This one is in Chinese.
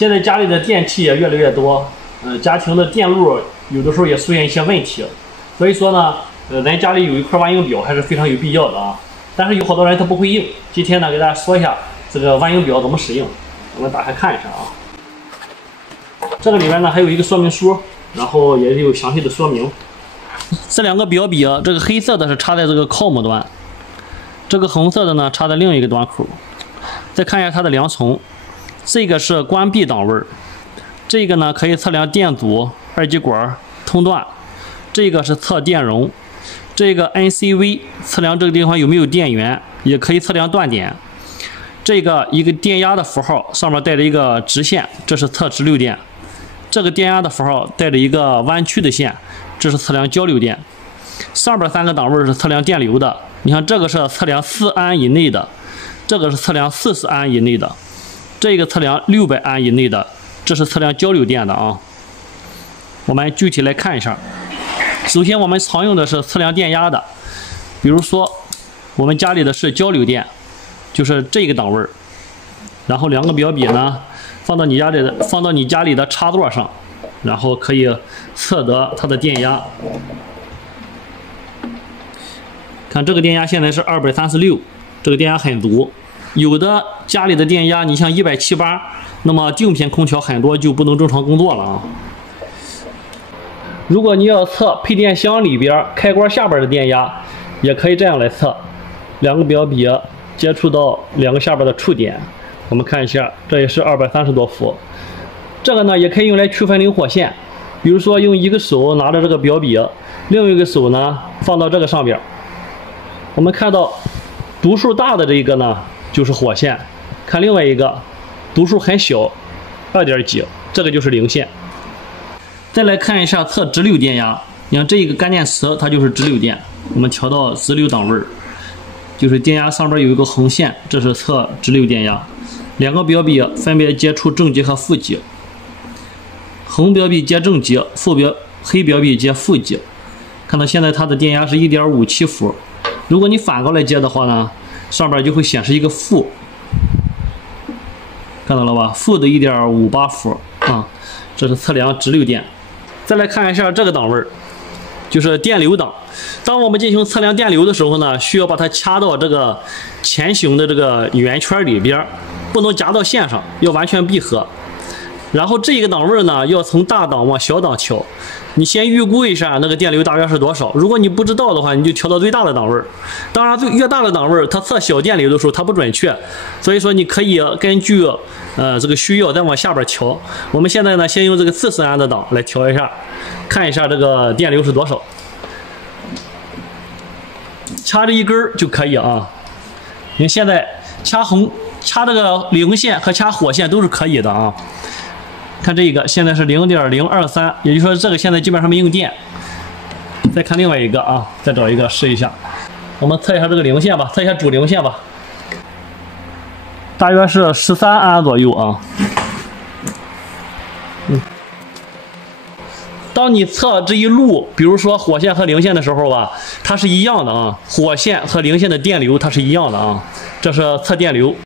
现在家里的电器也越来越多，家庭的电路有的时候也出现一些问题，所以说呢，咱家里有一块万用表还是非常有必要的啊。但是有好多人他不会用，今天呢给大家说一下这个万用表怎么使用。我们打开看一下啊，这个里面呢还有一个说明书，然后也有详细的说明。这两个表笔，这个黑色的是插在这个 COM 端，这个红色的呢插在另一个端口。再看一下它的量存，这个是关闭档位，这个呢可以测量电阻、二极管、通断，这个是测电容，这个 NCV 测量这个地方有没有电源，也可以测量断点。这个一个电压的符号上面带着一个直线，这是测直流电。这个电压的符号带着一个弯曲的线，这是测量交流电。上边3个档位是测量电流的，你看这个是测量4安以内的，这个是测量40安以内的，这个测量600安以内的，这是测量交流电的啊。我们具体来看一下。首先我们常用的是测量电压的，比如说我们家里的是交流电，就是这个档位，然后2个表笔呢放到你家里的插座上，然后可以测得它的电压。看这个电压现在是236，这个电压很足。有的家里的电压你像178，那么镜片空调很多就不能正常工作了啊。如果你要测配电箱里边开关下边的电压，也可以这样来测。2个表笔接触到2个下边的触点，我们看一下，这也是230多伏。这个呢也可以用来区分灵活线，比如说用一个手拿着这个表笔，另一个手呢放到这个上边。我们看到读数大的这一个呢就是火线，看另外一个读数很小，2点几，这个就是零线。再来看一下测直流电压，你看这一个干电池它就是直流电，我们调到直流档位，就是电压上边有一个横线，这是测直流电压。2个表笔分别接触正极和负极，红表笔接正极，黑表笔接负极。看到现在它的电压是 1.57 伏，如果你反过来接的话呢，上边就会显示一个负，看到了吧？负的 1.58 伏啊，这是测量直流电。再来看一下这个档位，就是电流档。当我们进行测量电流的时候呢，需要把它掐到这个前行的这个圆圈里边，不能夹到线上，要完全闭合。然后这个档位呢，要从大档往小档调。你先预估一下那个电流大约是多少，如果你不知道的话，你就调到最大的档位。当然，越大的档位，它测小电流的时候它不准确，所以说你可以根据这个需要再往下边调。我们现在呢，先用这个40安的档来调一下，看一下这个电流是多少。掐着一根就可以啊。你现在掐这个零线和掐火线都是可以的啊。看这个现在是 0.023， 也就是说这个现在基本上没用电。再看另外一个啊，再找一个试一下。我们测一下这个零线吧，测一下主零线吧，大约是13安左右啊。当你测这一路，比如说火线和零线的时候吧，它是一样的啊，火线和零线的电流它是一样的啊，这是测电流。